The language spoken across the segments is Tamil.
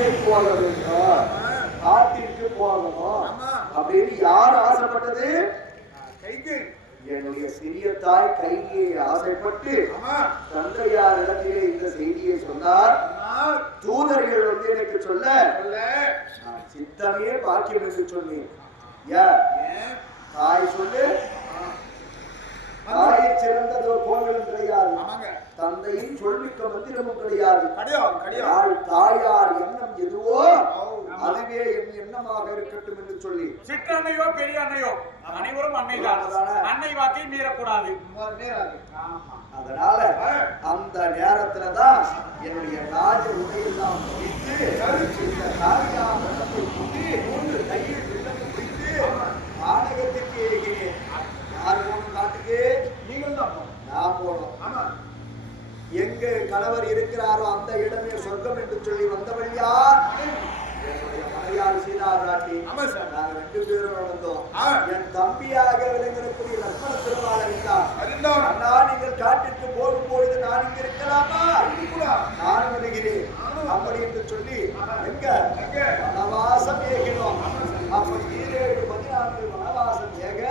காட்டிலே போக வேண்டும் காட்டிற்கு போகணும். அப்படின்னு யார் ஆசைப்பட்டது? என்னுடைய சிறிய தாய் கையை ஆசைப்பட்டு தந்தையார் இடத்திலே இந்த செய்தியை சொன்னார். தூதர்கள் வந்து எனக்கு சொல்ல சித்தமே பாக்கியம் என்று சொன்னேன். தாய் சொல்லு. தாயை சிறந்தது ஒரு கோவிலும் கிடையாது தந்தையின் சொல்மிக்க மந்திரமும் கிடையாது. கடியாம் யாழ் தாயார் எண்ணம் எதுவோ அதுவே என் எண்ணமாக இருக்கட்டும் என்று சொல்லி. சிற்றன்னையோ பெரிய அன்னையோ அனைவரும் அன்னைதான். அன்னை வாக்கை மீறக்கூடாது. அதனால அந்த நேரத்துல தான் என்னுடைய ராஜ முடித்து காவியா வெள்ளத்தை கொண்டு கொண்டு கையில் வெள்ளத்தை பிடித்து ஆலயத்துக்கு ஏகினேன் யார் போகணும் காட்டுக்கு? நீங்கள் தான். நான் போனோம் ஆமா. எங்க கணவர் இருக்கிறாரோ அந்த இடமே சொர்க்கம் என்று சொல்லி வந்தவள் யார்? சீதாராட்டி ஆமா சார். நாங்க ரெண்டு பேரும் வந்தோம் ஆ. என் தம்பியாக விளங்கக்கூடிய லட்சுமண திருமால் இருந்தார். நீங்கள் காட்டிற்கு போகும் பொழுது நான் இங்க இருக்கலாமா? நான் வருகிறேன் அப்படி என்று சொல்லி எங்க? வனவாசம் ஏகினோம். அப்படி பதினான்கு வனவாசம் ஏக.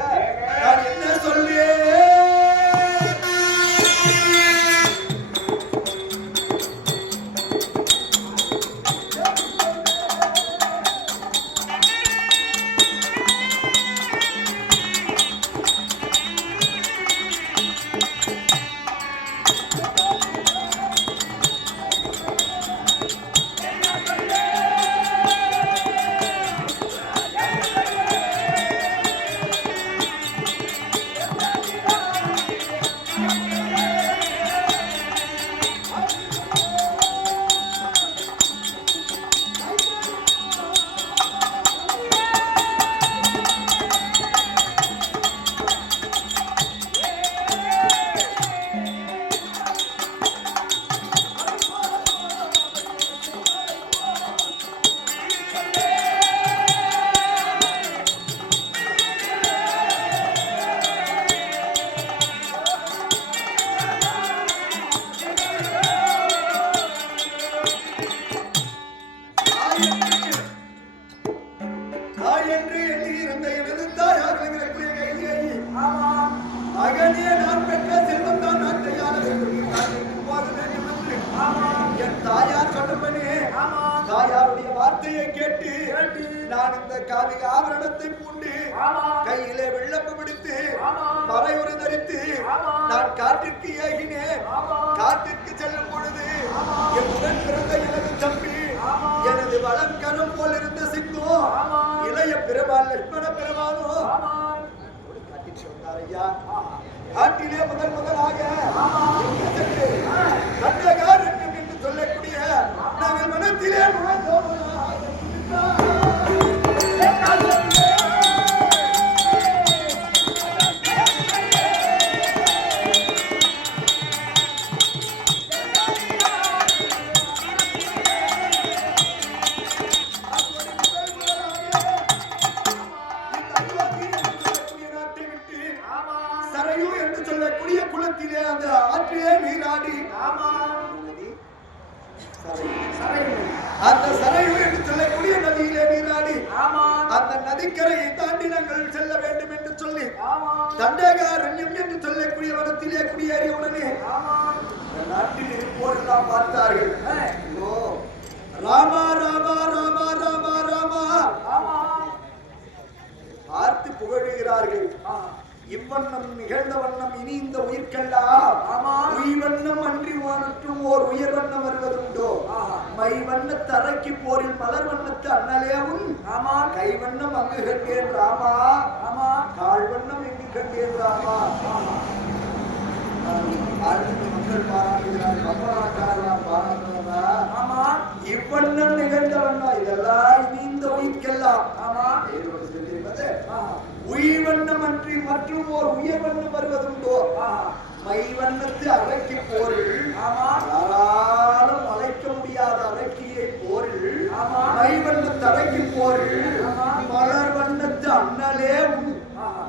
நான் இந்த காவிக ஆபரணத்தை பூண்டு கையிலே வெள்ளப்பு பிடித்து மறையுறை தரித்து நான் காட்டிற்கு ஏகினேன். காட்டிற்கு செல்லும் பொழுது என் உடன் பிறந்த எனது தம்பி எனது வளம் கரம் போல் இருந்த சிங்கம் இளைய பெருமாள் லட்சுமண பெருமானோ காட்டிற்கு வந்தார் ஐயா காட்டிலே முதல் முதலாக கண்டகாரண்யம் என்று சொல்லக்கூடிய நாங்கள் மனத்திலே சொல்லக்கூடிய குளத்திலே அந்த ஆற்றிலே நீராடி. அந்த சரையு என்று சொல்லக்கூடிய நதியிலே நீராடி. அந்த நதிக்கரையை தாண்டி நாங்கள் செல்ல வேண்டும் என்று சொல்லி. தண்டகாரண்யம் என்று சொல்லக்கூடிய வனத்திலே குடியேறிய உடனே நாட்டில் இருப்போர் எல்லாம் பார்த்தார்கள் ஓ, ராமா ராமா ராமா ராமா ராமா. பார்த்து புகழுகிறார்கள். இவ்வண்ணம் நிகழ்ந்த வண்ணம் இனி இந்த உயிர்க்கெல்லாம் உய்வண்ணம் அன்றி மற்றும் ஓர் உயர் வண்ணம் வருவதுண்டோ? மை வண்ண தரைக்கு போரில் மலர் வண்ணத்து அண்ணலேவும்? கை வண்ணம் அங்கு கண்டேன் ராமா. கால் வண்ணம் எங்கு கண்டேன் ராமா. மக்கள் பாராட்டுகிறார். கம்பராக்காரெல்லாம் பாராட்டுறதா இவ்வண்ணம் நிகழ்ந்த வண்ணம் இதெல்லாம் இனி இந்த உயிர்க்கெல்லாம். வேறொரு சொல்லியிருப்பது உய்வண்ணம் அன்றி மற்றும் ஓர் உயர் வண்ணம் வருவதுண்டோ? மை வண்ணத்து அரைக்கு போரில். யாராலும் அழைக்க முடியாத அரைக்கியை போரில். மை வண்ணத்து அரைக்கு போரில். மலர் வண்ணத்து அண்ணலே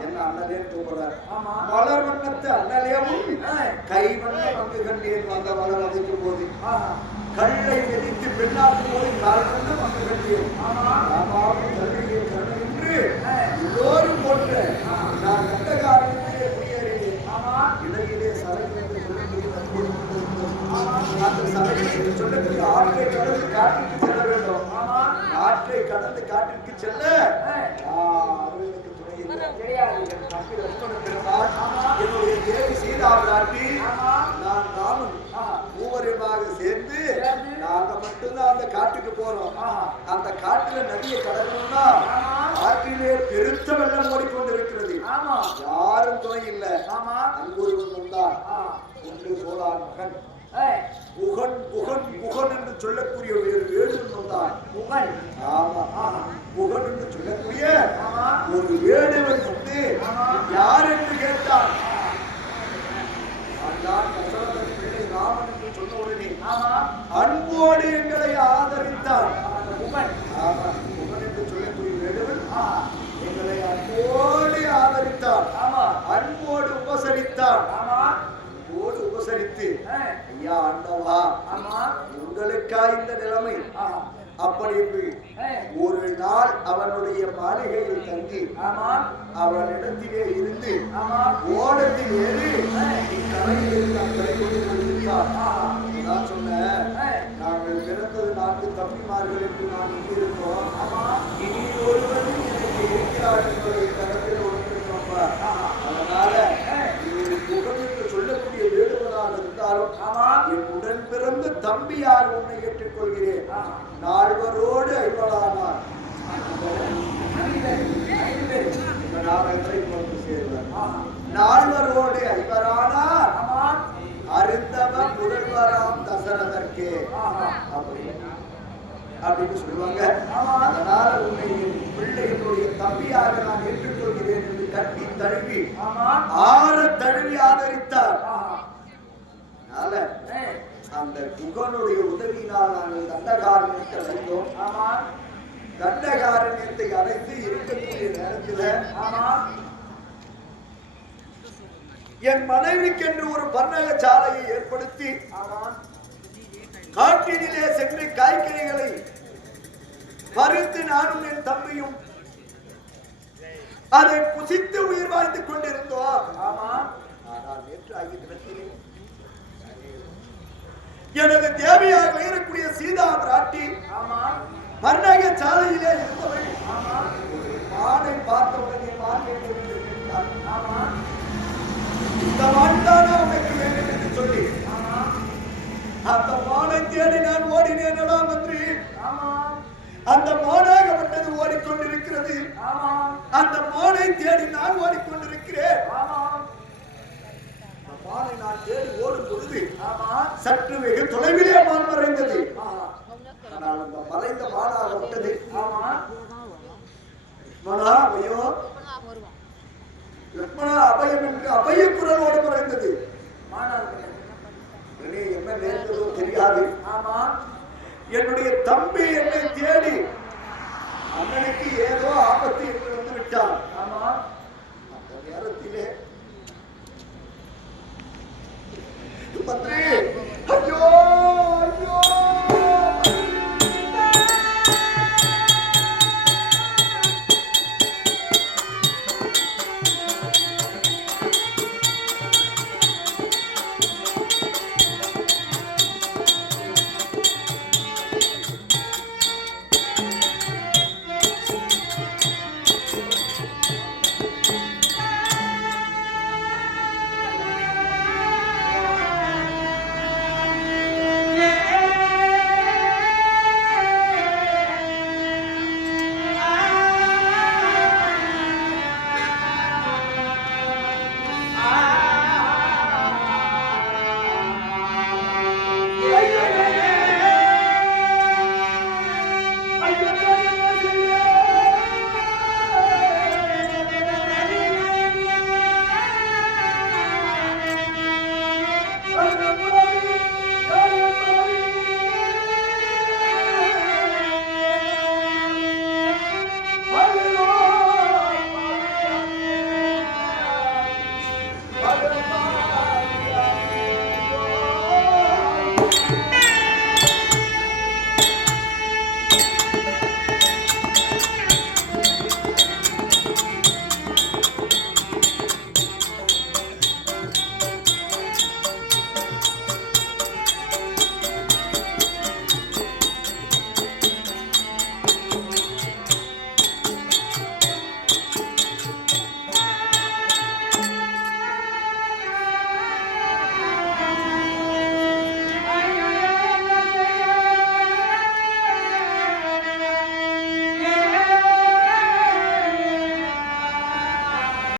என்ன அண்ணலே கூப்பிடுறார் மலர் வண்ணத்து அண்ணலே கை வண்ணம் அங்கு கண்டேன் அந்த மலர் அதைக்கும் போது? கல்லை மிதித்து பெண்ணாக்கும் போது கொண்டு மக்கள் கட்டியும் என்று எல்லோரும் போற்ற நான் கண்ட காரணத்திலே குடியேறினேன் இடையிலே சரக்கு என்று கொண்டிருக்கிறோம். அந்த சரக்கு சொல்லக்கூடிய ஆற்றை கடந்து காட்டிற்கு செல்ல வேண்டும். ஆற்றை கடந்து காட்டிற்கு செல்ல எனக்கு துணை என்னுடைய தேவி சீதா பிராட்டி நான் ராமன் மூவருமாக சேர்ந்து நாங்க மட்டும்தான் அந்த காட்டுக்கு போறோம். அந்த காட்டுல நதியை கடக்கணும்னா ஆற்றிலே பெருத்த வெள்ளம் ஓடிக்கொண்டிருக்கிறது. யாரும் துணை இல்லை. அங்கு ஒருவன் வந்தான். ஒன்று சோழான் மகன். குகன் குகன் குகன் என்று சொல்லக்கூடிய ஒரு வேடுவன் வந்தான். ஆமா. குகன் என்று சொல்லக்கூடிய ஒரு வேடுவன் வந்து யார் என்று கேட்டான். நான் அன்போடு எங்களை வேடுவன் எங்களை அன்போடு ஆதரித்தான் அன்போடு உபசரித்தான் அன்போடு உபசரித்து ஐயா ஆண்டவா உங்களுக்கா இந்த நிலைமை. அப்படி என்று ஒரு நாள் அவனுடைய மாளிகையில் தங்கி அவனிடத்திலே இருந்து ஓடத்தில் ஏறி அக்கறை கொண்டு நான் சொன்னேன். நாங்கள் பிறந்தது நான்கு தம்பிமார்கள் என்று நான் இங்கே இருக்கோம் இனி ஒருவரும் எனக்கு இருக்கிறார் என்பதை கருத்தில் உணர்ந்திருக்கிறோம்ப்பா அதனால இவர் முகம் என்று சொல்லக்கூடிய வேடுவனாக இருந்தாலும் என் உடன் பிறந்த தம்பியார் உன்னை ஏற்றுக்கொள்கிறேன். நால்வரோடு ஐவளானார் இந்த கொண்டு சேர்வார் நால்வரோடு ஐவரானார் அருந்தவ முதல்வரா தசரதற்கே அப்படின்னு சொல்லுவாங்க. அதனால உன்னை பிள்ளைகளுடைய தம்பியாக நான் ஏற்றுக்கொள்கிறேன் என்று கட்டி தழுவி ஆற தழுவி ஆதரித்தார். அதனால அந்த குகனுடைய உதவியினால் நாங்கள் தண்டகாரண்யத்தை அடைந்தோம் தண்டகாரணியத்தை அடைந்து இருக்கக்கூடிய நேரத்தில் என் மனைவிக்கென்று ஒரு பர்ணக சாலையை ஏற்படுத்தி காட்டினிலே சென்று காய்கறிகளை பறித்து நானும் என் தம்பியும் அதை புசித்து உயிர் வாழ்ந்து கொண்டிருந்தோம். ஆனால் நேற்று ஆகிய தினத்திலே எனது தேவையாக இருக்கக்கூடிய சீதா பிராட்டி பர்ணக சாலையிலே இருந்தவள் மானை பார்த்த உடனே. இந்த மான் தானே உனக்கு வேண்டும் என்று சொல்லி அந்த தேடி நான் ஓடினேனடா மந்திரி. அந்த மானாகப்பட்டது ஓடிக்கொண்டிருக்கிறது. அந்த மானை தேடி நான் ஓடிக்கொண்டிருக்கிறேன். மானை நான் தேடி ஓடும் பொழுது சற்று வெகு தொலைவிலே மான் மறைந்தது. ஆனால் அந்த மறைந்த மானாகப்பட்டது மனா ஐயோ. லக்மணா அபயம் என்று அபய குரலோடு மறைந்தது. உடனே என்ன நேர்ந்ததோ தெரியாது. என்னுடைய தம்பி என்னை தேடி அண்ணனுக்கு ஏதோ ஆபத்து என்று வந்து விட்டான். ஆமா அந்த நேரத்திலே